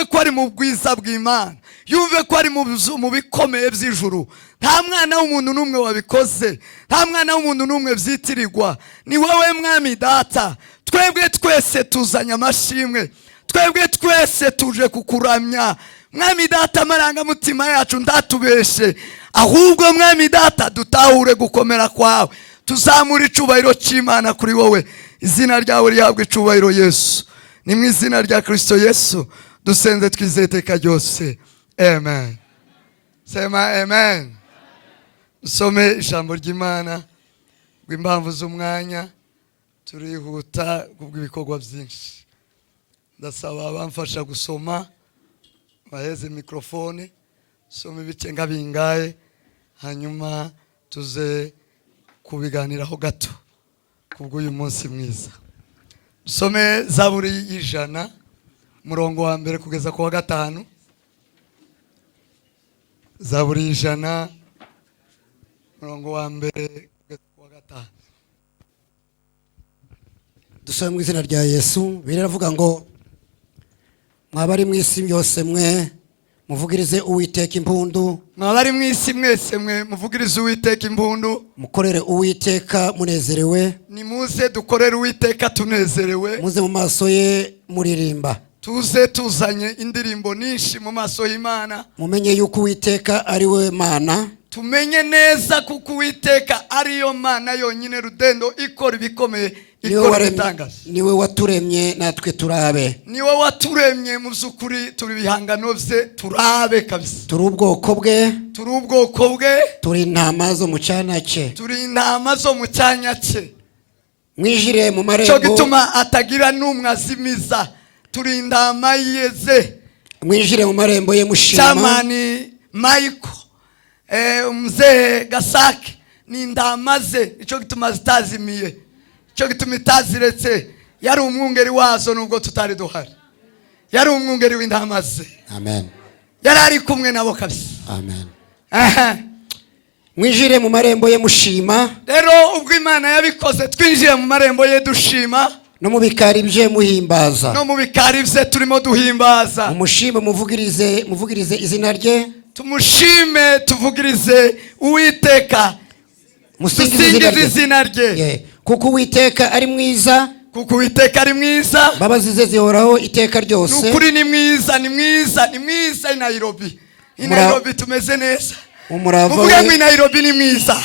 yumve ko ari mu bwiza bw'Imana, yumve ko ari mu bikomeye by'ijuru. Nta mwana w'umuntu n'umwe wabikoze, nta mwana w'umuntu n'umwe byitirirwa, ni wowe Mwami Data. Twebwe twese tuzanye amashimwe, twebwe twese tuje kukuramya Mwami Data. Amarangamutima yacu ndatubeshe, ahubwo Mwami Data dutahure gukomera kwawe, tuzamura icubahiro cy'Imana kuri wowe. Izina ryawe rihabwe icubahiro Yesu, ni mu izina rya Kristo Yesu dusenze twizeye iteka ryose, amen. Sema amen. Dusome ijambo ry'Imana rw'impamvu z'umwanya, turihuta kubw'ibikorwa byinshi. Ndasaba abamfasha gusoma baheze mikrofone, soma ibice nka bingahe, hanyuma tuze kubiganiraho gato kubw'uyu munsi mwiza. Dusome Zaburi y'ijana murongo wa mbere kugeza ku wa gatanu. Zaburi y'ijana murongo wa mbere kugeza ku wa gatanu. Dusome mu izina rya Yesu. Biravuga ngo mwabari mu isi yose mwe muvugirize Uwiteka impundu. Mwabari mu isi mwese mwe muvugirize Uwiteka impundu. Mukorere Uwiteka munezerewe. Nimuze dukorere Uwiteka tunezerewe. Muze mu maso ye muririmba. Tuze tuzanye indirimbo nyinshi mu maso y'Imana. Mumenye yuko Uwiteka ari we Mana. Tumenye neza kuko Uwiteka ariyo Mana yonyine rudendo ikora ibikomeye, ikora ibitangaza. Niwe waturemye natwe turabe. Niwe waturemye mu by'ukuri, turi bihangano bye, turabe kabisa. Turi ubwoko bwe. Turi ubwoko bwe. Turi intama zo mu cyanya cye. Turi intama zo mu cyanya cye. Mwijire mu marembo. Cyo gituma atagira n'umwe azimiza. Turi intama yeze. Mwijire mu marembo ye mushima. Chamani Michael, Mzee Gasake ni intama ze, icyo gituma zitazimiye, icyo gituma itaziretse. Yari umwungeri wazo nubwo tutari duhari, yari umwungeri w'intama ze. Amen. Yari ari kumwe nabo kabisa. Amen. Mwijire mu marembo ye mushima. Rero ubwo Imana yabikoze, twinjiye mu marembo ye dushima. No mu bikari bye muhimbaza. No mu bikari bye turimo duhimbaza. Umushime muvugirize izina rye. Tumushime tuvugirize Uwiteka, musingize izina rye. Kuko Uwiteka ari mwiza. Kuko Uwiteka ari mwiza. Babazi ze zihoraho iteka ryose. Nukuri ni mwiza, ni mwiza, ni mwiza. I Nairobi tumeze neza. Muvuge ngo Nairobi ni mwiza.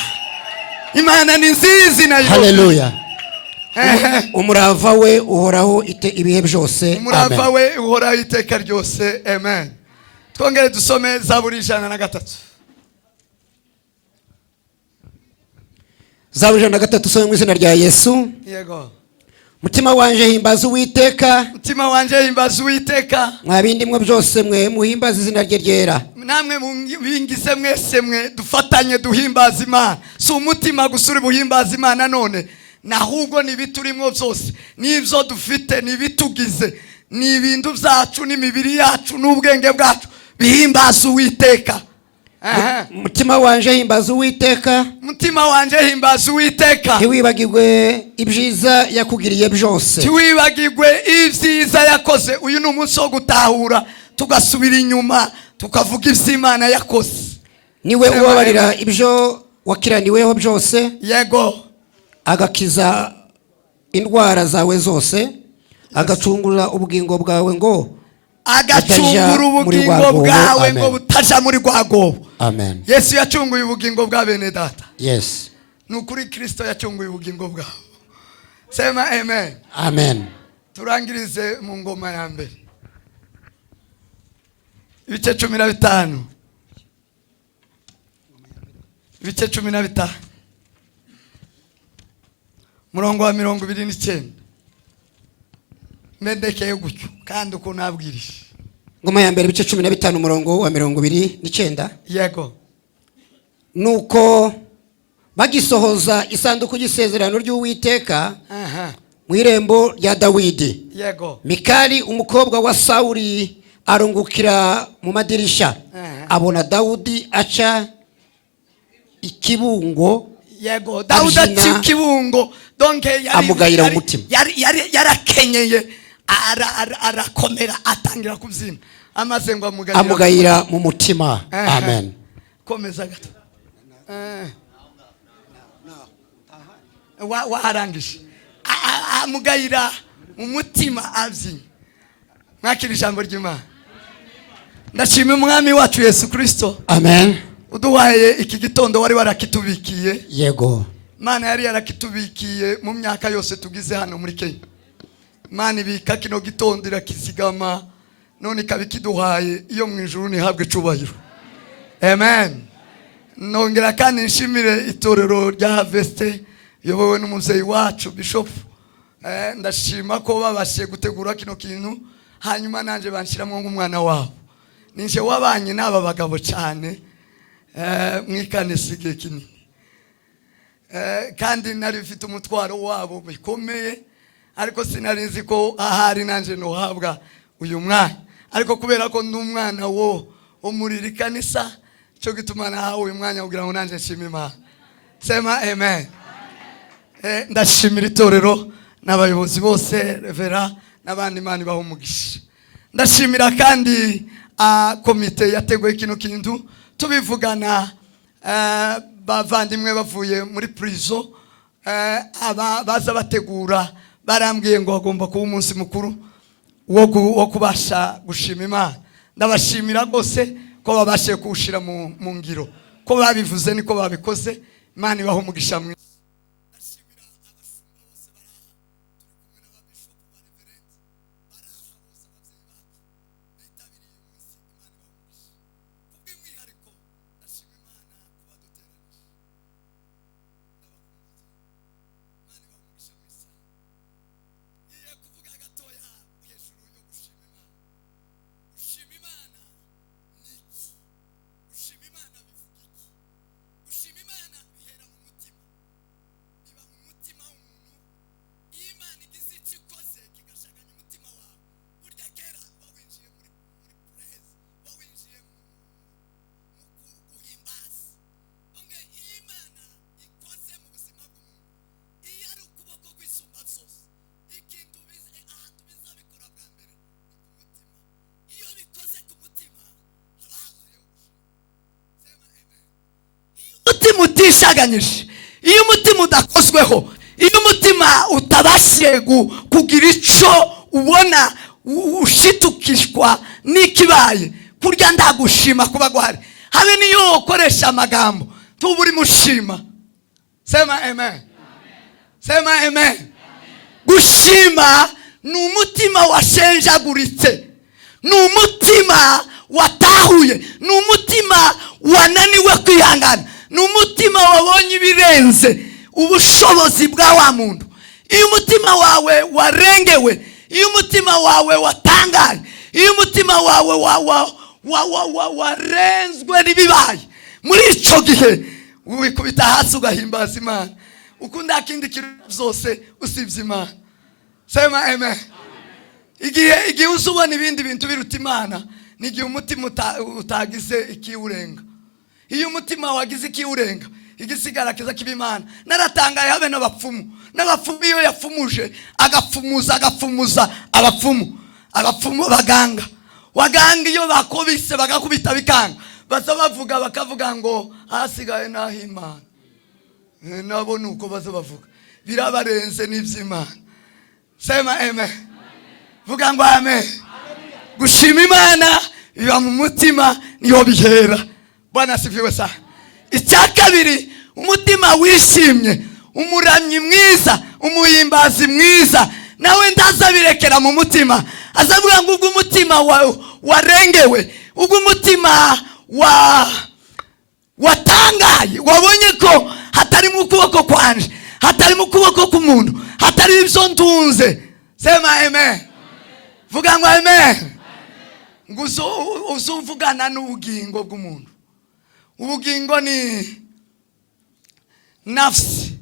Imana ni nziza i Nairobi. Hallelujah. Umurava we uhoraho ibihe byose. Umurava we uhoraho iteka ryose. Amen. Twongere dusome Zaburi 103. Zaburi 103 some mu izina rya Yesu. Yego. Mutima wanje himbaza Uwiteka. Mutima wanje himbaza Uwiteka. Mwabindi mwe byose mwe muhimbaza izina rye ryera. Namwe bingize mwese mwe dufatanye duhimbaza Imana. Si umutima gusuri buhimbaza Imana none, nahubwo nibiturimo byose, nivyo dufite, nibitugize, ni ibintu byacu, n'imibiri yacu, n'ubwenge bwacu bihimbaza Uwiteka. Mutima wanje himbaza Uwiteka. Mutima wanje himbaza Uwiteka. Ntiwibagirwe ibyiza yakugiriye byose. Ntiwibagirwe ibyiza yakoze. Uyu ni umunsi wo gutahura, tugasubira inyuma, tukavuga iby'Imana yakoze. Niwe ubabarira ibyo wakiraniweho byose. Yego. Agakiza indwara zawe zose. Agacungura ubugingo bwawe ngo agacungura ubugingo bwawe ngo butaja muri rwagobo. Amen. Yesu yacunguye ubugingo bwa bene data. Yes. Nukuri Kristo yacunguye ubugingo bwawe. Sema amen. Amen. Turangirize mu ngoma ya mbere. Ibice 15. Ibice 15. Murongo wa 29. Mendekeye gutyo kandi uko nabwirije. Ngoma ya mbere bice 15 murongo wa 29. Yego. Nuko bagisohoza isanduku y'isezerano ry'Uwiteka mu irembo rya Dawidi. Yego. Mikali umukobwa wa Sauli arungukira mu madirisha. Abona Dawudi aca ikibungo. Yego. Dawudi aca ikibungo. Donc amugayira umutima. Yarakenyeye arakomera atangira kubyina amaze ngo amugayira mu mutima. Amen. Komeza gato. Waharangije amugayira mu mutima abyina. Mwakira ijambo ry'Imana. Ndashima umwami wacu Yesu Kristo. Amen. Uduhaye iki gitondo wari warakitubikiye. Yego. Mana yari yarakitubikiye mu myaka yose tugize hano muri Kenya. Mana ibika kino gitondo irakizigama none kabikiduhaye iyo mu ijuru nihabwe cubahiro. Amen. Nongera kandi nshimire itorero rya Harvest yobowe n'umuvyeyi wacu Bishop. Ndashima ko babashe gutegura kino kintu hanyuma nanje banshiramo nk'umwana wabo. Ninje wabanye n'aba bagabo cyane mwikanisigiye kinini. Kandi nari mfite umutwaro wabo bikomeye ariko sinarinzi ko ahari nanje nohabwa uyu mwanya ariko kubera ko ndi umwana wo muri kanisa cyo gituma nahawe uyu mwanya kugira ngo nanje nshime Imana. Sema amen. Ndashimira itorero n'abayobozi bose revera n'abandi Imana baho umugisha. Ndashimira kandi komite yateguye kino kintu tubivugana bavandimwe bavuye muri prison baza bategura barambwiye ngo bagomba kuba umunsi mukuru wo kubasha gushima Imana. Ndabashimira gose ko babashe kuwushira mu ngiro ko babivuze niko babikoze. Imana ibaho umugisha mwe. Utishaganyije iyo umutima udakozweho iyo umutima utabashiye kugira ico ubona ushitukishwa n'ikibaye kurya ndagushima kuba guhari habe niyo ukoresha amagambo tuburi mushima. Sema amen. Sema amen. Gushima ni umutima washenjaguritse ni umutima watahuye ni umutima wananiwe kwihangana ni umutima wabonye ibirenze ubushobozi bwa wa muntu. Iyo umutima wawe warengewe iyo umutima wawe watangaye iyo umutima wawe warenzwe n'ibibaye muri ico gihe wikubita hasi ugahimbaza Imana ukunda kindi kintu byose usibye Imana. Sema amen. Igihe usubona ibindi bintu biruta Imana nigihe umutima utagize ikiurenga. Iyo umutima wagize ikiurenga igisigara kiza kibimana. Naratangaye habe n'abapfumu iyo yafumuje agapfumuza abapfumu baganga iyo bakobise bagakubita bikanga baza bavuga bakavuga ngo hasigaye naho Imana nabo nuko baza bavuga birabarenze n'ivy'Imana. Sema amen. Vuga ngo amen. Gushima Imana biba mu mutima niyo bihera. Bwana sifiwe sana. Icya kabiri umutima wishimye umuramyi mwiza umuhimbazi mwiza nawe ndazabirekera mu mutima azavuga ngo ubwo umutima warengewe ubwo umutima watangaye wabonye ko hatari mu kuboko kwanje hatari mu kuboko k'umuntu hatari ibyo ntunze. Sema amen. Vuga ngo amen. Nguzo uzuvugana n'ubugingo bw'umuntu. Ubugingo ni nafsi.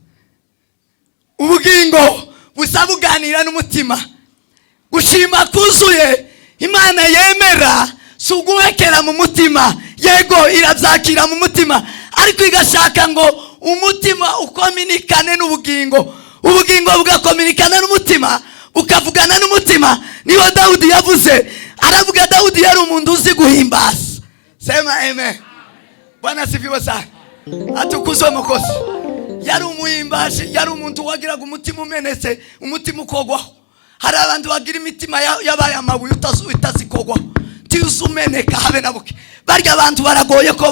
Ubugingo busabuganira n'umutima. Gushima kuzuye Imana yemera suguhekera mu mutima. Yego irabyakira mu mutima ariko igashaka ngo umutima ukominikane n'ubugingo. Ubugingo bugakominikana n'umutima ukavugana n'umutima. Niyo Dawudi yavuze, aravuga Dawudi yari umuntu uzi guhimbaza. Sema amen. Bwana sifiwe sana. Atukuzwe mukozi. Yari umuhimbaji, yari umuntu wagiraga umutima umenetse, umutima ukogwaho. Hari abantu bagira imitima yabaye amabuye utazikogwaho. Tiyusumeneka habe nabuke. Barya abantu baragoye ko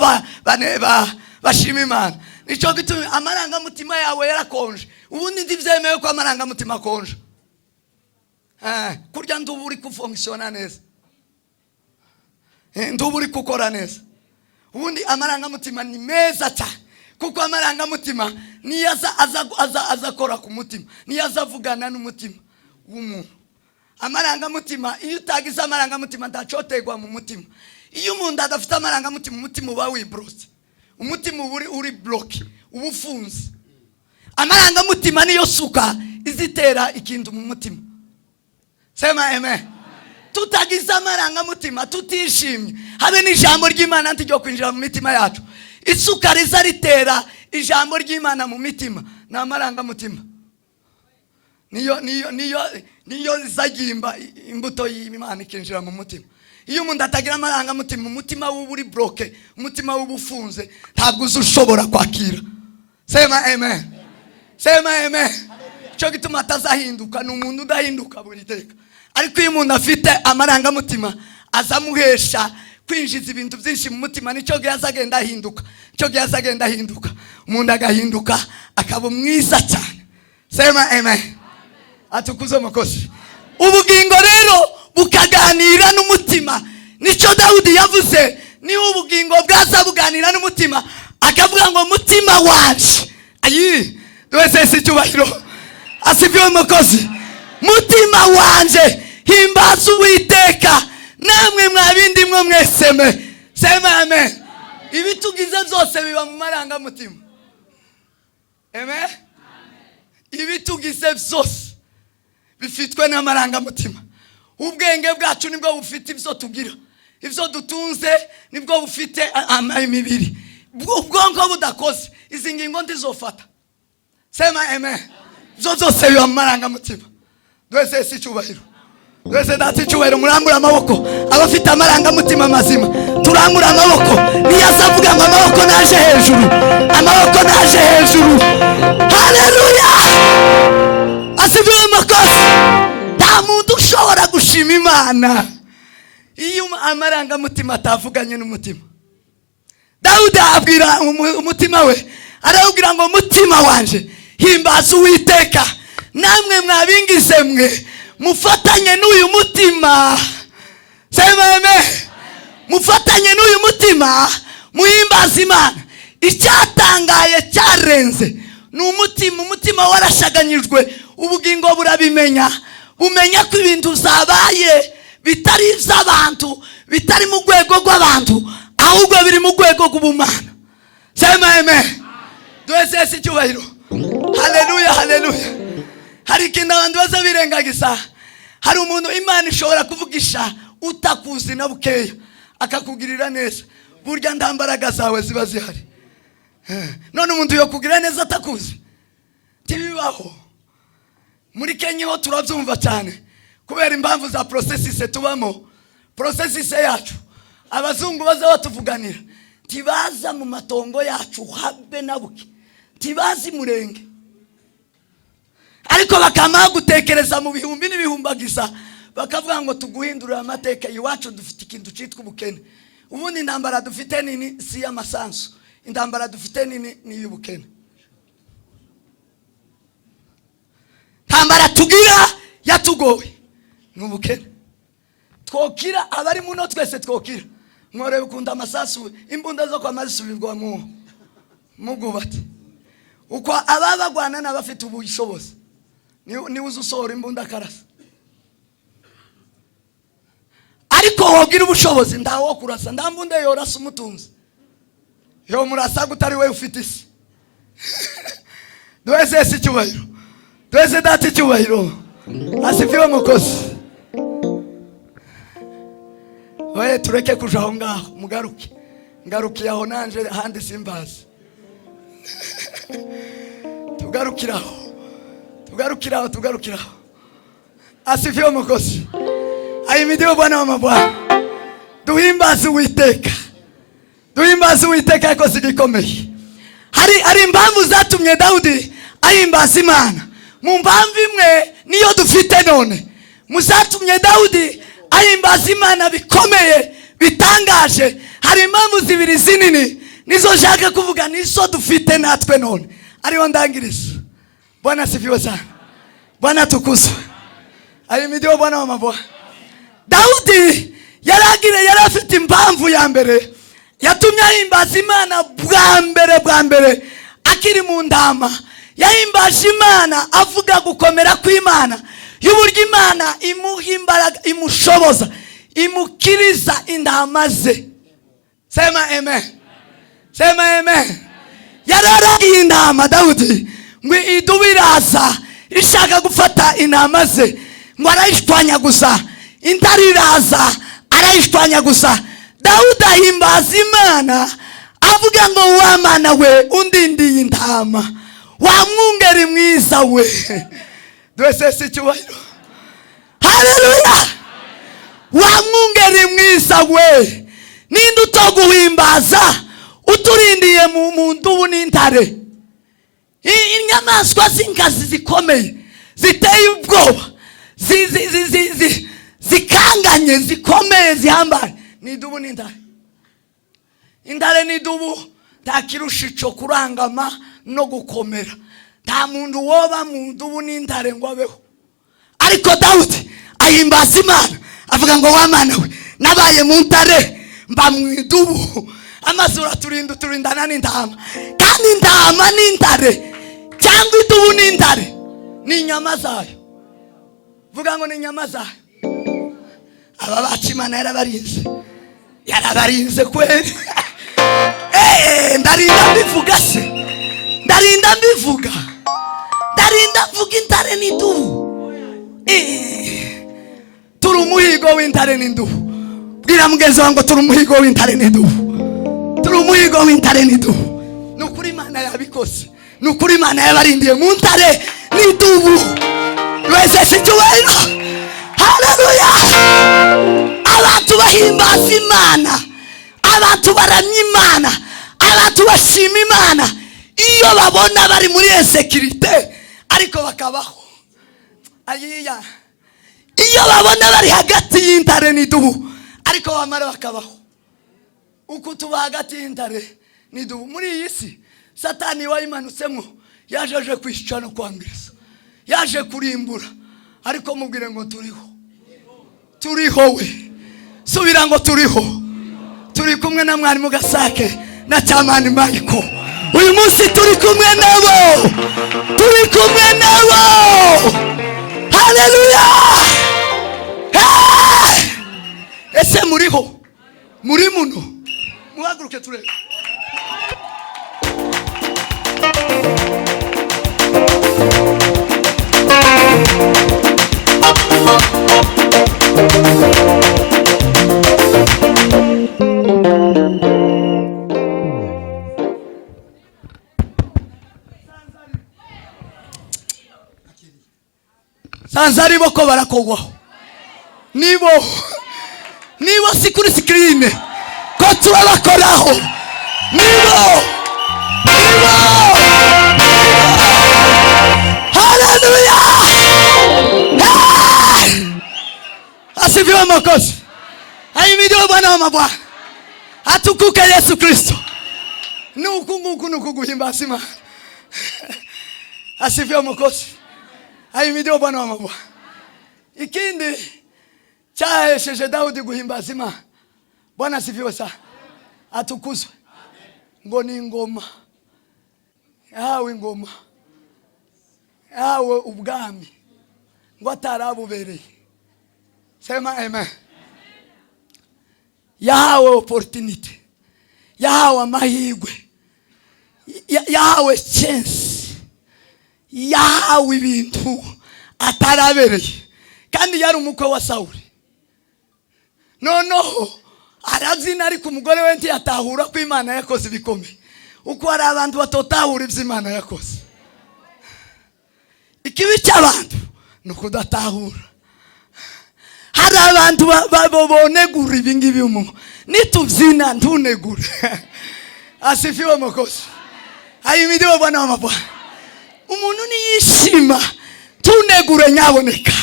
bashima Imana. Nico gituma amaranga mutima yawe yarakonje. Ubundi ndivyemewe ko amaranga mutima konje. Kurya ndubu uri kufunctiona neza. Ndubu uri gukora neza. Ubundi amaranga mutima ni meza cyane. Kuko amaranga mutima ni azakora ku mutima. Ni azavugana n'umutima w'umuntu. Amaranga mutima iyo utagize amaranga mutima ndacotegwa mu mutima. Iyo umuntu adafite amaranga mutima umutima uba wibrose. Umutima uri block, ubufunze. Amaranga mutima niyo suka izitera ikintu mu mutima. Sema amen. Tutagize amaranga mutima tutishimye. Habe n'ijambo ry'Imana ntiryo kwinjira mu mitima yacu. Isuka riza ritera ijambo ry'Imana mu mitima na amaranga mutima. Niyo zagimba imbuto y'Imana ikinjira mu mutima. Iyo umuntu atagira amaranga mutima umutima w'uburi bloke, umutima w'ubufunze ntabwo uzushobora kwakira. Sema amen. Sema amen. Cyo gituma atazahinduka n'umuntu udahinduka buri teka. Ariko iyo umuntu afite amaranga mutima azamuhesha kwinjiza ibintu byinshi mu mutima nico gyazagenda ahinduka. Cyo gyazagenda ahinduka. Umuntu agahinduka akaba mwiza cyane. Sema amen. Atukuze mukozi. Ubugingo rero bukaganira n'umutima. Nico Dawudi yavuze, ni ubugingo bwaza buganira n'umutima. Akavuga ngo mutima wanje. Ayi, twese sicyubahiro. Asifiwe mukozi. Mutima wanje himbaza Uwiteka, namwe mwabindi mwe mweseme. Sema amen. Ibitugize byose biba mu maranga mutima. Amen. Ibitugize byose bifitwe n'amaranga mutima. Ubwenge bwacu nibwo bufite ibyo tugira. Ibyo dutunze nibwo bufite imibiri. Ubwonko budakoze izi ngingo ndizofata. Sema amen. Byose biba mu maranga mutima. Twese sicyubahiro. Twese dati cyubahiro murambura amaboko. Abafite amaranga mutima mazima turambura amaboko. Niyazavuga ngo amaboko naje hejuru. Amaboko naje hejuru. Haleluya. Asifiwe mukozi. Nta muntu ushobora gushima Imana iyo amaranga mutima atavuganye n'umutima. Dawudi abwira umutima we, arabwira ngo mutima wanje himbaza Uwiteka, namwe mwabingize mwe mufatanye n'uyu mutima. Sema amen. Mufatanye n'uyu mutima muhimbaza Imana. Icyatangaye cyarenze ni umutima warashaganyijwe. Ubugingo burabimenya, bumenya ko ibintu zabaye bitari iby'abantu, bitari mu rwego rw'abantu, ahubwo biri mu rwego rw'ubumana. Sema amen. Twese sicyubahiro. Haleluya, haleluya. Hari ikintu abantu baza birengagiza. Hari umuntu Imana ishobora kuvugisha utakuzi na bukeya akakugirira neza. Burya ndambaraga zawe ziba zihari. None umuntu yo kugira neza atakuzi tibibaho. Muri Kenya ho turabyumva cyane kubera impamvu za processes tubamo. Processes yacu abazungu baza batuvuganira tibaza mu matongo yacu habe nabuke, tibazi murenge. Ariko bakama gutekereza mu bihumbi n'ibihumbagiza bakavuga ngo tuguhindurira amateka iwacu dufite ikintu cyitwa ubukene. Ubundi intambara dufite nini si y'amasansu, intambara dufite nini ni y'ubukene. Intambara tugira yatugowe n'ubukene. Twokira abari muno twese twokira. Mwore ukunda amasasu imbunda zo kwa mazisubirwa mu gubati. Uko ababagwana n'abafite ubushobozi ni uzusora imbunda karasa. Ariko wogira ubushobozi ndawo kurasa ndambunde yorasa umutunzi. Yo murasa gutari we ufite isi. Twese sicyubahiro. Twese dati cyubahiro. Asifiwe mukozi. Oye tureke kuja aho ngaho mugaruke. Ngarukiye aho nanje handi simbazi. Tugarukiraho. Asifiwe Mwokozi. Ahimidiwe Bwana wa mabwana. Duhimbaze Uwiteka. Duhimbaze Uwiteka yakoze igikomeye. Hari impamvu zatumye Dawudi ahimbaza Imana. Mu mpamvu imwe niyo dufite none. Muzatumye Dawudi ahimbaza Imana bikomeye bitangaje. Hari impamvu zibiri zinini nizo nshaka kuvuga nizo dufite natwe none. Ariho ndangiriza. Bwana asifiwe sana. Bwana tukuzwe. Ahimidiwe Bwana wa mabwana. Dawudi yari afite impamvu ya mbere yatumye ahimbaza Imana bwa mbere akiri mu ndama. Yahimbaje Imana avuga gukomera kw'Imana, y'uburyo Imana imuha imbaraga, imushoboza, imukiriza indama ze. Sema amen. Sema amen. Yararagiye indama Dawudi ngo idubu iraza ishaka gufata intama ze, ngo arayishwanyaguza. Intare iraza arayishwanyaguza. Dawudi ahimbaza Imana avuga ngo wa Mana we undindiye intama, wa mwungeri mwiza we. Dwese cyubahiro. Haleluya. Wa mwungeri mwiza we. Ninde utoguhimbaza uturindiye mu ndubu n'intare. Inyamaswa z'inkazi zikomeye ziteye ubwoba, zikanganye, zikomeye, zihambaye ni idubu n'intare. Intare n'idubu ntakirusha ico kurangama no gukomera. Nta muntu woba mu ndubu n'intare ngo abeho. Ariko Dawudi ahimbaza Imana avuga ngo wa Mana we nabaye mu ntare mba mu idubu, amazura turindana n'intama. Kandi intama n'intare cyangwa idubu n'intare ni inyama zayo. Vuga ngo ni inyama zayo. Aba bacu Imana yarabarinze kweli. Ndarinda mbivuga se. Ndarinda mvuga intare n'idubu. Turi umuhigo w'intare n'indubu. Bwira mugenzi wangu turi umuhigo w'intare n'indubu. Turi umuhigo w'intare n'indubu. Nukuri Imana yabikoze. Nukuri Imana yabarindiye mu ntare n'idubu. Wese sicyubahiro. Haleluya. Abantu bahimbaza Imana, abantu baramya Imana, abantu bashima Imana iyo babona bari muri insécurité ariko bakabaho. Ayiya. Iyo babona bari hagati y'intare n'idubu ariko bamara bakabaho. Uko tuba hagati y'intare n'idubu muri iyi si, Satani wayimanutsemo yaje kwishyura no kwangiriza, yaje kurimbura. Ariko mubwire ngo turiho we. Subira ngo turiho. Turi kumwe na mwarimu Gasake na Chamani Michael. Uyu munsi turi kumwe nabo. Turi kumwe nabo. Haleluya. Ese muriho? Muri muno? Muhaguruke turebe. Sanzari boko barakogwaho. Nibo si kuri screen ko turabakoraho. Nibo. Haleluya. Asifiwe Mwokozi. Ahimidiwe Bwana wa mabwana. Atukuke Yesu Kristo. Nuku guhimbaza Imana. Asifiwe Mwokozi. Ahimidiwe Bwana wa mabwana. Ikindi cyahesheje Dawudi guhimbaza Imana. Bwana asifiwe sana. Atukuzwe. Ngo ni ingoma. Yahawe ingoma. Yahawe ubwami. Ngo atarabubereye. Sema amen. Yahawe opportunity. Yahawe amahirwe. Yahawe chance. Yahawe ibintu atarabereye. Kandi yari umukwe wa Sawuli. No. Arazina ariko umugore we ntiyatahura ko Imana yakoze ibikomeye. Uko ari abantu batotahura ibyo Imana yakoze. Ikibi cy'abantu nuko datahura. hari abantu babonegura ibingibi umuntu nitubyina ntunegure asifiwe mukozi ayimidiwe bwana w'amabwana umuntu niyishima tunegure nyaboneka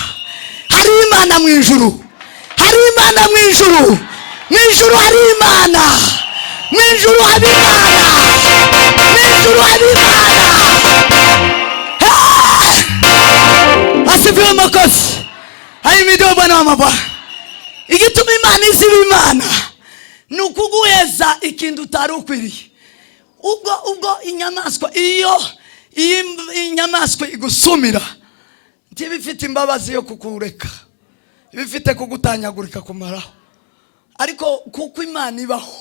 hari imana mu ijuru hari imana mu ijuru hari imana mu ijuru hari imana mu ijuru hari imana asifiwe mukozi ayimidiwe bwana w'amabwana igituma imana iziba imana nukuguheza ikintu utari ukwiriye ubwo inyamaswa iyo inyamaswa igusumira ntibifite imbabazi yo kukureka ibifite kugutanyagurika kumaraho ariko kuko imana ibaho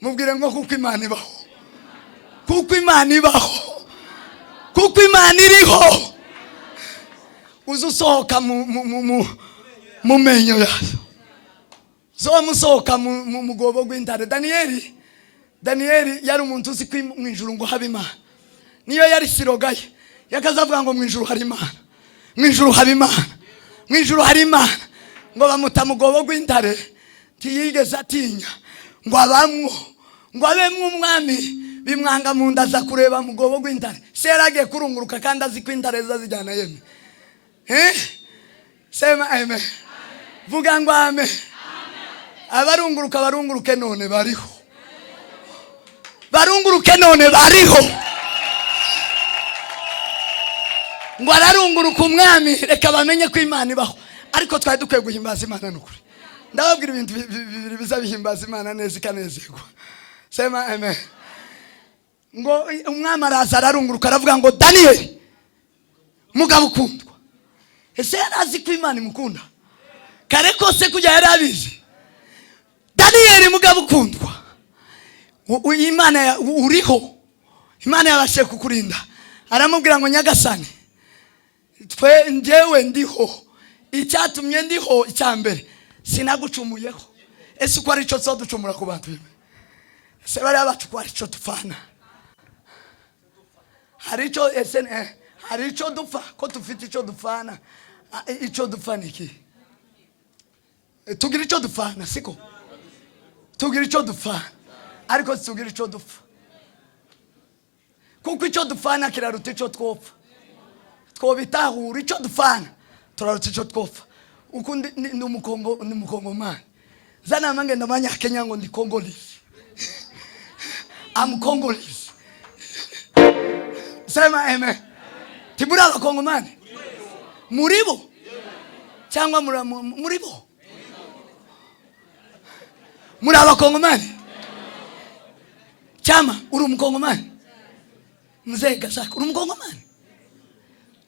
mubwire ngo kuko imana ibaho kuko imana ibaho kuko imana iriho uzusohoka mu menyo yayo zo musohoka mu mugobo gw'intare Daniyeli yari umuntu uzi ko mu ijuru ngo haba imana niyo yari sirogaye yakazavuga ngo mu ijuru hari imana mu ijuru hari imana mu ijuru hari imana ngo bamuta mugobo gw'intare ntiyigeze atinya ngo abemwe umwami bimwanga mu nda aza kureba mugobo gw'intare se yaragiye kurunguruka kandi azi ko intare zazijyana yemwe sema amen vuga ngo amen barunguruke none bariho barunguruke none bariho ngo ararunguruka umwami reka bamenye ko imana ibaho ariko twari dukwiye guhimbaza imana n'ukuri ndababwira ibintu bibiri bizabihimbaza imana neza ikanezerwa sema amen ngo umwami araza ararunguruka aravuga ngo Daniyeli mugabo ukundwa ese yarazi ko imana imukunda kare kose kujya yari abizi Daniyeli mugabo ukundwa imana uriho imana yabashe kukurinda aramubwira ngo nyagasani njyewe ndiho icyatumye ndiho icyambere sinagucumuyeho ese uko ari cyo so ducumura ku bantu bimwe ese bari abacu ko ari cyo tufana hari cyo dupfa ko tufite icyo dufana icyo dupfana iki tugira icyo dufana siko tugira icyo dupfana ariko tugira icyo dupfa kuko icyo dupfana kiraruta icyo twopfa twobitahura icyo dupfana turaruta icyo twopfa uko ndi umukongomani zana mangenda abanyakenya ngo ndi Congolese I'm Congolese sema amen tibura abakongomani muribo cyangwa muribo muri abakongomani chama uri umukongomani mzee gasaka uri umukongomani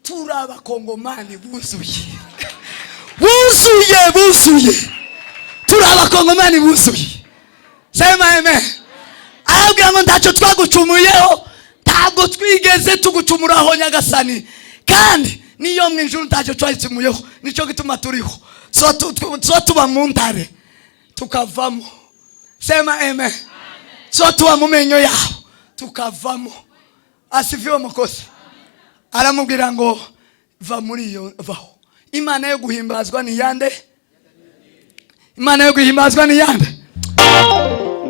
turi abakongomani buzuye turi abakongomani buzuye sema amen arabwira ngo ntacyo twagucumuyeho ntabwo twigeze tugucumuraho nyagasani kandi niyo mu ijuru ntacyo twayicumuyeho nicyo gituma turiho so tuba mu ntare tukavamo sema amen so tuba mu menyo yaho tukavamo asifiwe mukozi aramubwira ngo va muri iyo vaho imana yo guhimbazwa ni yande imana yo guhimbazwa ni yande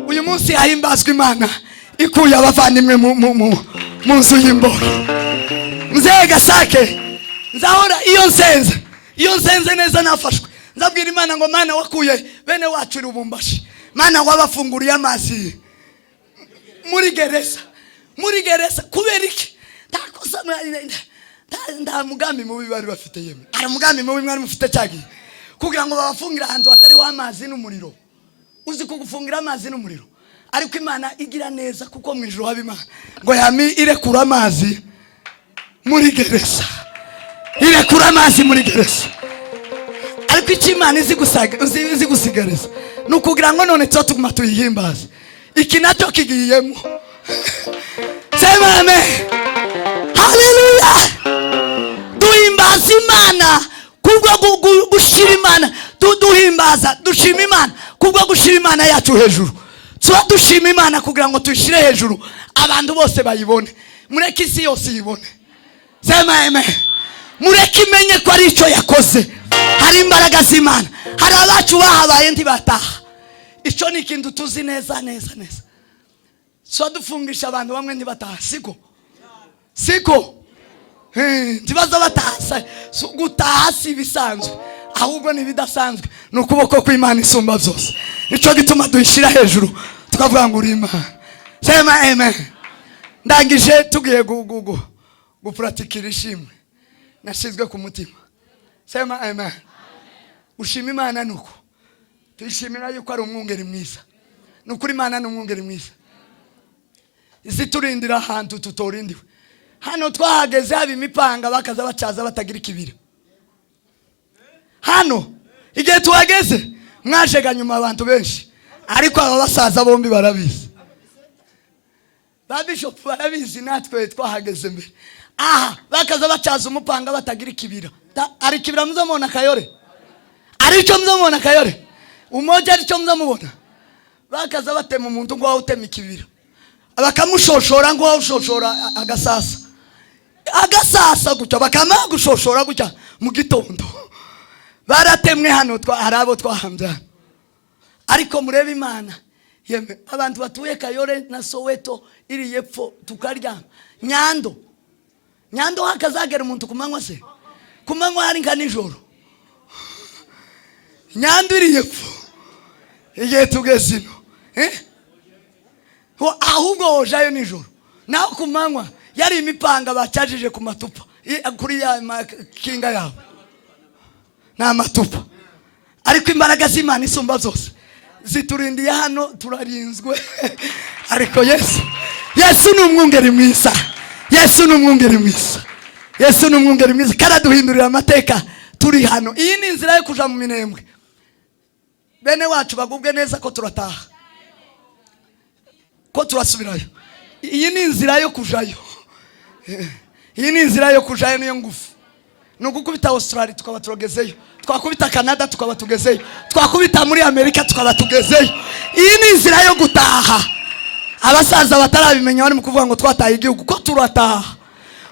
uyu munsi hahimbazwa imana ikuye abavandimwe mu nzu y'imbohe mzee gasake nzahora iyo nsenze neza nafashwe nzabwira imana ngo mana wakuye bene wacu Lubumbashi mana wabafunguriye amazi muri gereza kubera iki takosa nda mugambi mubi bari bafite yemwe ara mugambi mubi mwari mufite cyagi kugira ngo babafungira ahantu hatari w'amazi n'umuriro uzi kugufungira amazi n'umuriro ariko imana igira neza kuko mu ijuru haba imana ngo yami irekura amazi muri gereza irekura amazi muri gereza ariko icyo imana izi gusigareza ni ukugira ngo none tuba tuguma tuyihimbaze iki nacyo kigiyemo sema amen haleluya duhimbaza imana kubwo gushira imana dushima imana kubwo gushira imana yacu hejuru tuba dushima imana kugira ngo tuyishire hejuru abantu bose bayibone mureke isi yose yibone sema amen mureke imenye ko ari icyo yakoze hari imbaraga z'Imana, hari abacu bahabaye ntibataha. Ico ni ikintu tuzi neza neza neza. So dufungisha abantu bamwe ntibataha, siko ntibaza bataha. Gutaha si bisanzwe, ahubwo ni bidasanzwe, n'ukuboko kw'Imana isumba byose. Nico gituma dushira hejuru tukavuga ngo uri Imana. Sema amen. Ndangije tugiye gupratikira ishimwe nashizwe ku mutima. Sema amen. Ushima Imana nuko tuyishimira yuko ari umwungeri mwiza, nukuri Imana n'umwungeri mwiza. Iziturindira ahantu tutorindiwe. Hano twahageze haba imipanga bakaza bacaza batagira ikibira. Hano igihe tuhageze mwashega nyuma abantu benshi, ariko aba basaza bombi barabizi. Ba bishop barabizi, natwe twahageze mbere. Aha bakaza bacaza umupanga batagira ikibira. Ari kibira muzamubona Kayore, arico muzamubona Kayore, umoja arico muzamubona. Bakaza batema umuntu ngo awutema ikibira, bakamushoshora ngo awushoshora agasasa gutya, bakama gushoshora gutya mu gitondo. Baratemwe hano harabo twahambya. Ariko murebe Imana, yeme abantu batuye Kayore na Soweto iri yepfo tukaryama. Nyando hakazagera umuntu kumanywa se, kumanywa hari nka nijoro. Nyando iri yepfo igihe tugeze ino, ahubwo hojayo nijoro. Naho kumanywa yari imipanga bacajije ku matupa kuri ya kinga yabo n'amatupa. Ariko imbaraga z'Imana isumba zose ziturindiye hano, turarinzwe. Ariko Yesu ni umwungeri mwiza, Yesu ni umwungeri mwiza, Yesu ni umwungeri mwiza. Karaduhindurira amateka turi hano. Iyi ni inzira yo kuja mu minembwe. Bene wacu bagubwe neza ko turataha, ko turasubirayo. Iyi ni inzira yo kujayo, iyi ni inzira yo kujayo niyo ngufu. Nugukubita Australia tukaba tugezeyo, twakubita Canada tukaba tugezeyo, twakubita muri Amerika tukaba tugezeyo. Iyi ni inzira yo gutaha. Abasaza batarabimenya bari mu kuvuga ngo twataye igihugu, ko turataha.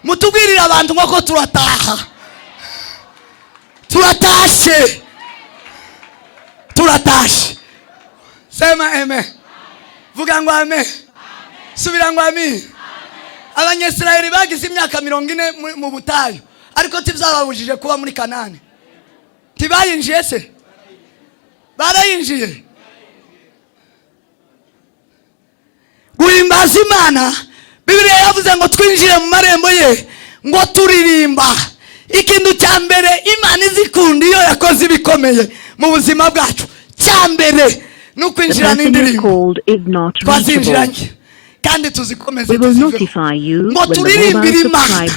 Mutubwirira abantu ngo ko turataha, turatashe. Sema amen. Vuga ngo amen. Subira ngo amen. Abanyesirayeli bagize imyaka 40 mu butayu, ariko tibyababujije kuba muri Kanani. Tibayinjiye se? Barayinjiye. Guhimbaza Imana, Bibiliya yavuze ngo twinjire mu marembo ye ngo turirimba. Ikintu cya mbere Imana izikunda iyo yakoze ibikomeye mu buzima bwacu, cya mbere nukwinjira n'indirimbo. Twazinjiranye kandi tuzikomeze ngo turirimbire Imana.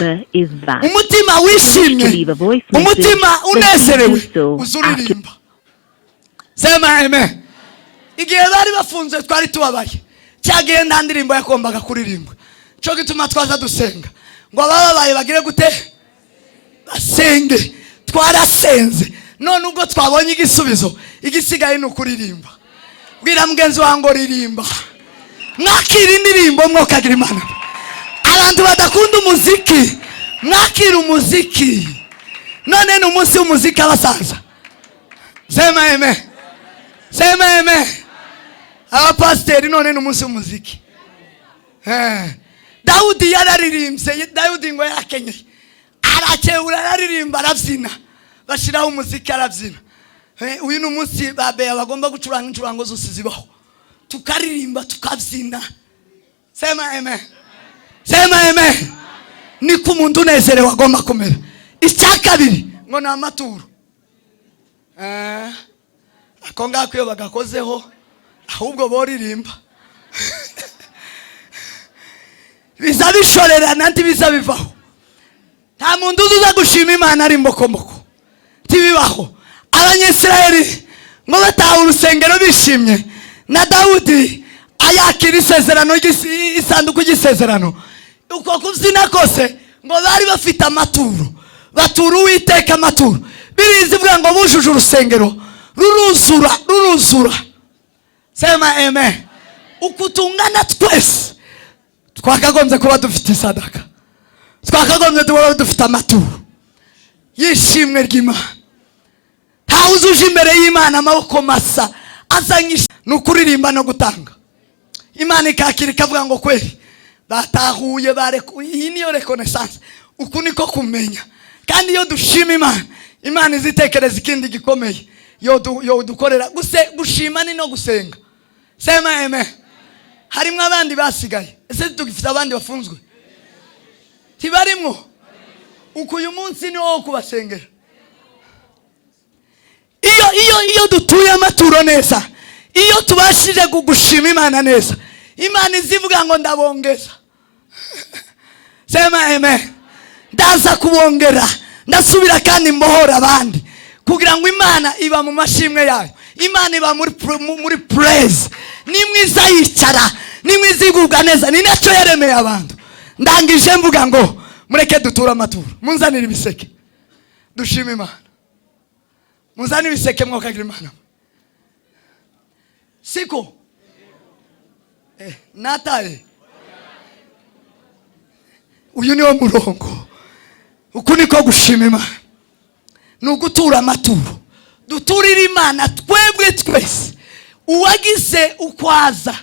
Umutima wishimye, umutima unezerewe uzuririmba. Sema amen. Igihe bari bafunze twari tubabaye, cyagiye nta ndirimbo yakombaga kuririmba. Cyo gituma twaza dusenga ngo abababaye bagire gute? Basenge. Twarasenze, none ubwo twabonye igisubizo, igisigaye ni ukuririmba. Bwira mugenzi wango ririmba, mwakira indirimbo mwokagira Imana. Abantu badakunda umuziki, mwakira umuziki. None ni umunsi w'umuziki abasaza. Sema amen. Sema amen. Abapasiteri none ni umunsi w'umuziki. Dawudi yararirimbye, Dawudi ngo yakenye, arakebura araririmba arabyina, bashiraho umuziki arabyina. Uyu ni umunsi babeya bagomba gucuranga incurango zose zibaho, tukaririmba tukabyina. Sema amen. Sema amen. Ni ku muntu unezerewe agomba kumera. Icyakabiri ngo ni amaturo. Ako ngako iyo bagakozeho ahubwo boririmba. Biza bishorerana ntibiza bivaho. Nta muntu uza gushima Imana ari mbokomoko, tibibaho. Abanyesirayeli ngo bataha urusengero bishimye, na Dawudi ayakira isezerano, isanduku y'isezerano. Uko kubyina kose ngo bari bafite amaturo, batura Uwiteka amaturo. Birizi bwa ngo bujuje urusengero ruruzura. Sema amen. Ukutungana twese twakagombye kuba dufite sadaka, twakagombye kuba dufite amaturo y'ishimwe ry'Imana. ntawe uzuje imbere y'Imana amaboko masa azanyisha n'ukuririmba no gutanga. Imana ikakira ikavuga ngo kweli batahuye barekuye. Iyi niyo reconnaissance, uku niko kumenya. Kandi iyo dushima Imana, Imana izitekereza ikindi gikomeye yo dukorera. Gushima ni no gusenga. Sema amen. Harimwe abandi basigaye, ese tugifite abandi bafunzwe? Tibarimo. Uku uyu munsi ni wo kubasengera. Iyo dutuye amaturo neza, iyo tubashije gushima Imana neza, Imana izivuga ngo ndabongeza. Sema amen. Ndaza kubongera, ndasubira kandi mbohora abandi, kugira ngo Imana iba mu mashimwe yayo. Imana iba muri praise. Ni mwiza yicara, ni mwiza igubwa neza, ni nacyo yaremeye abantu. Ndangije mvuga ngo mureke dutura amaturo. Munzanire ibiseke dushima Imana. Munzanire ibiseke mwokagira Imana. Siko nataye uyu niwo murongo. Uku niko gushima Imana, nugutura amaturo. Duturira Imana twebwe twese. Uwagize ukwaza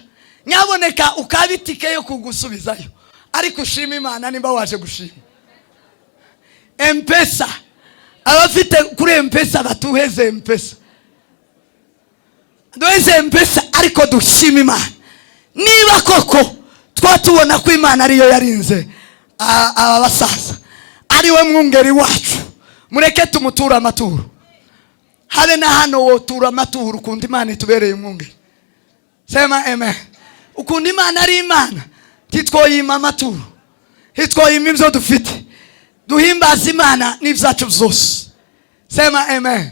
nyaboneka ukabitike yo kugusubizayo, ariko ushima Imana nimba waje gushima. M-Pesa, abafite kuri M-Pesa batuheze M-Pesa. Duheze M-Pesa ariko dushima Imana. Niba koko twatubona ko Imana ariyo yarinze aba basaza, ariwe mwungeri wacu, mureke tumutura amaturo. Habe na hano wotura amaturo ukundi Imana itubereye umwungeri. Sema amen. Ukundi Imana ari Imana, titwoyima amaturo, titwoyima ibyo dufite. Duhimbaza Imana n'ibyacu byose. Sema amen.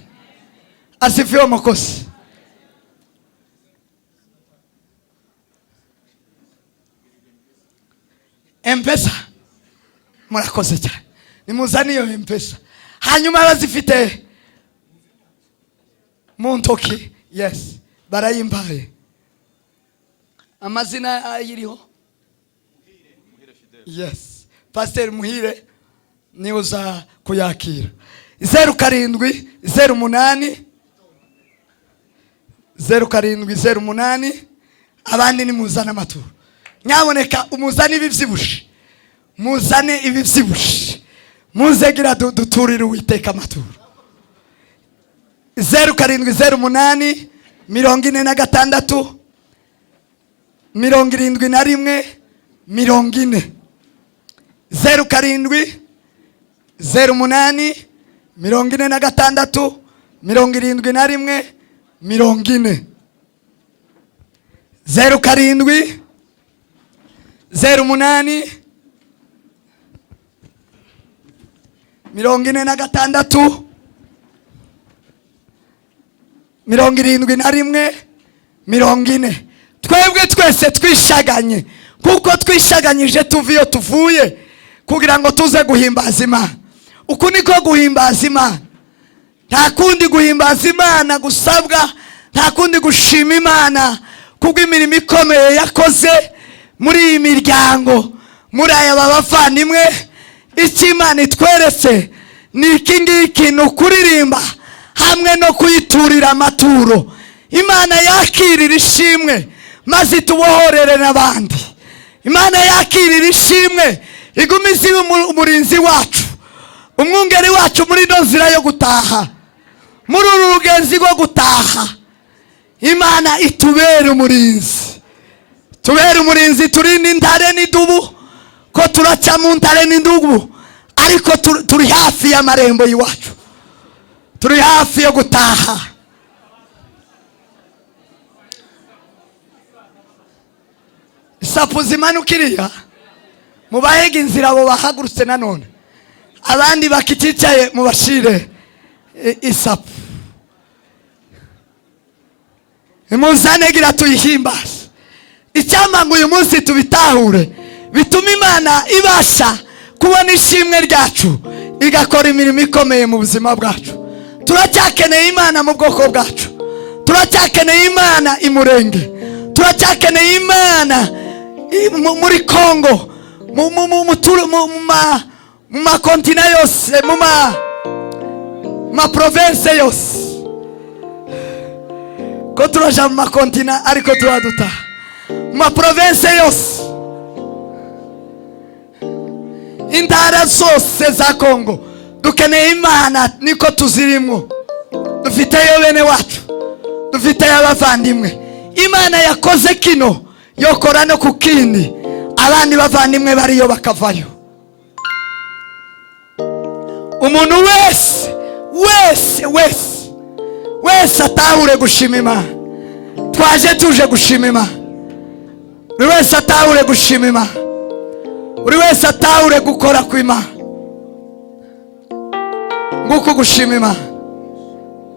Asifiwe Mwokozi. M-Pesa murakoze cyane, nimuzane iyo M-Pesa. Hanyuma bazifite mu ntoki, yes, barayimbaye. Amazina ayiriho, yes, Pastor Muhire ni uza kuyakira. 0708 0708 abandi ni muzana amaturo. Nyaboneka umuzane ibivyibushe, muzane ibivyibushe, muzegira duturire Uwiteka amaturo. 0708 46 71 40 0708 46 71 40 07 08 46 71 40. Twebwe twese twishaganye, kuko twishaganyije tuviyo tuvuye, kugira ngo tuze guhimbaza Imana. Uku niko guhimbaza Imana. Nta kundi guhimbaza Imana gusabwa, nta kundi gushima Imana kubwo imirimo ikomeye yakoze muri iyi miryango, muri aya bavandimwe. Icyo Imana itweretse ni iki ngiki, ni ukuririmba hamwe no kuyiturira amaturo. Imana yakirira ishimwe maze tubohorere n'abandi. Imana yakirira ishimwe, igumize umurinzi wacu, umwungeri wacu muri ino nzira yo gutaha, muri uru rugenzi rwo gutaha. Imana itubere umurinzi, tubere umurinzi, turinde intare n'idubu, ko turaca mu ntare n'indubu, ariko turi hafi y'amarembo y'iwacu, turi hafi yo gutaha. Isapu zimanukiriya mubahega inzira abo bahagurutse nanone, abandi bakiticaye mubashire isapu. Imuzane gira tuyihimbaze. Icyampa ngo uyu munsi tubitahure, bituma Imana ibasha kubona ishimwe ryacu, igakora imirimo ikomeye mu buzima bwacu. Turacyakeneye Imana mu bwoko bwacu, turacyakeneye Imana imurenge, turacyakeneye Imana muri Kongo, mu makontina yose, mu ma province yose. ko turaja mu makontina ariko turadutaha mu maprovince yose intara zose za Kongo dukeneye Imana niko tuzirimo dufiteyo bene wacu dufiteyo abavandimwe Imana yakoze kino yokora no kukindi abandi bavandimwe bariyo bakavayo umuntu wese atahure gushima Imana twaje tuje gushima Imana buri wese atahure gushima Imana buri wese atahure gukora kw'Imana nguko gushima Imana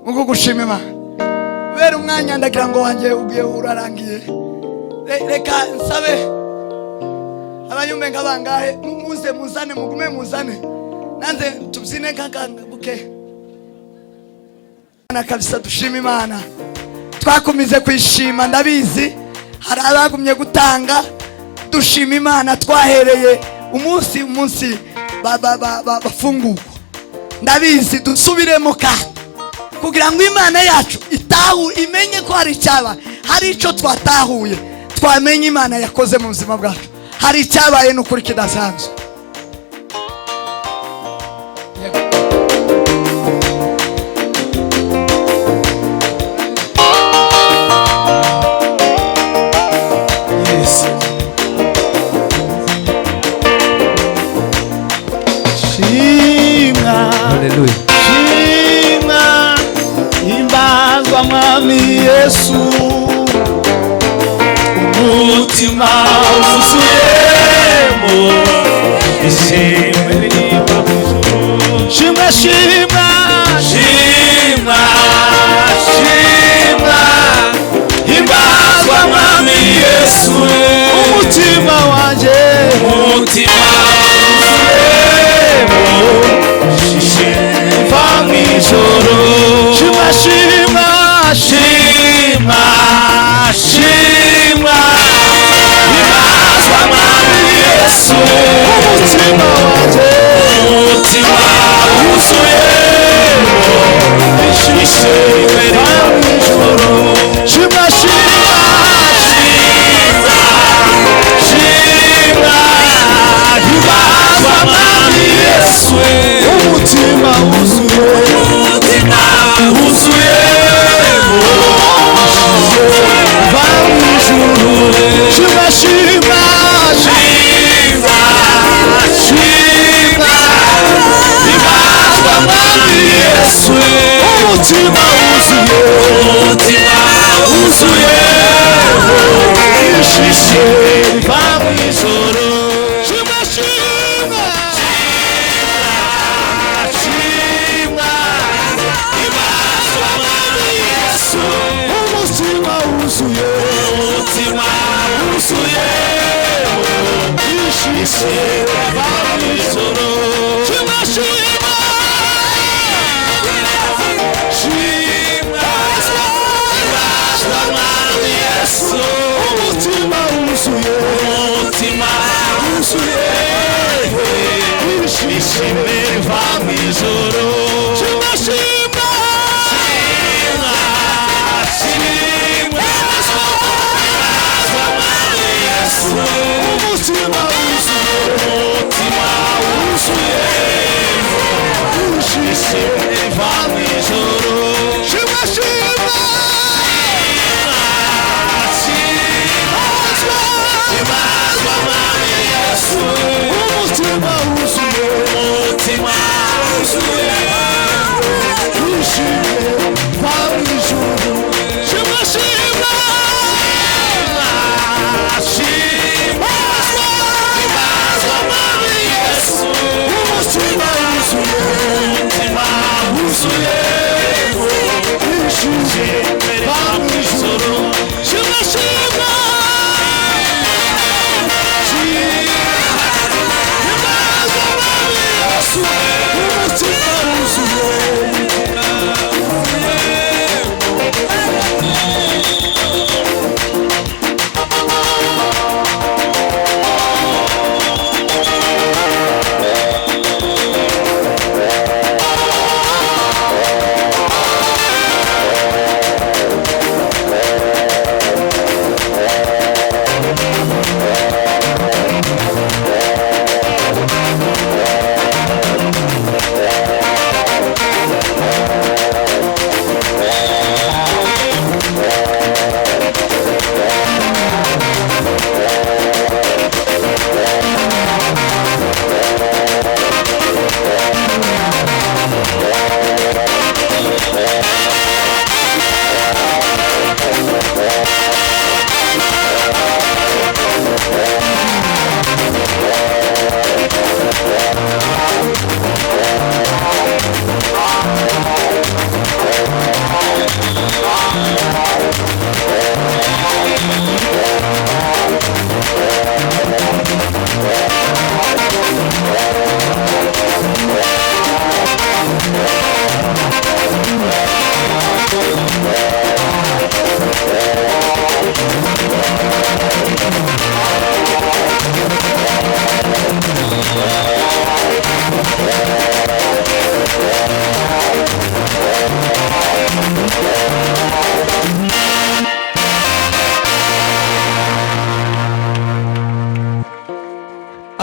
nguko gushima Imana bera umwanya ndagira ngo wanjye ugiye urarangiye reka nsabe abanyume ngabangahe muze muzane mugume muzane nanze tubyine kakanga buke na kabisa dushima Imana twakumize kwishima ndabizi hari abagumye gutanga dushima Imana twahereye umunsi bafungurwa ndabizi dusubiremo kugira ngo Imana yacu imenye ko hari cyaba hari ico twatahuye twamenye Imana yakoze mu buzima bwacu hari cyabaye n'ukuri kidasanzwe Yesu umutima uzuyemo ishimwe riva mu ijuru shimwa shimwa shimwa shimwa himbazwa mwami Yesu umutima wanje umutima uzuyemo ishimwe riva mu ijuru shimwa shimwa shimwa shimwa himbazwa mwami Yesu umutima wanje umutima wuzuyemo ishimwe riva mu ijuru shimwa shimwa shimwa shimwa himbazwa mwami Yesu umutima wuzuyemo umutima wuzuyemo shimwa shimwa shimwa shimwa himbazwa mwami Yesu umutima wuzuyemo ishimwe riva mu ijuru shimwa shimwa shimwa himbazwa mwami Yesu umutima wuzuyemo ishimwe riva mu ijuru shimwa shimwa shimwa himbazwa mwami Yesu umutima wuzuyemo ishimwe riva mu ijuru shimwa shimwa shimwa shimwa himbazwa mwami Yesu umutima wuzuyemo ishimwe riva mu ijuru shimwa shimwa himbazwa mwami Yesu umutima wuzuyemo ishimwe riva mu ijuru shimwa shimwa shimwa himbazwa mwami Yesu umutima wuzuyemo ishimwe riva mu ijuru shimwa shimwa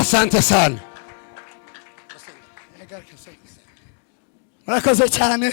asante sana. murakoze cyane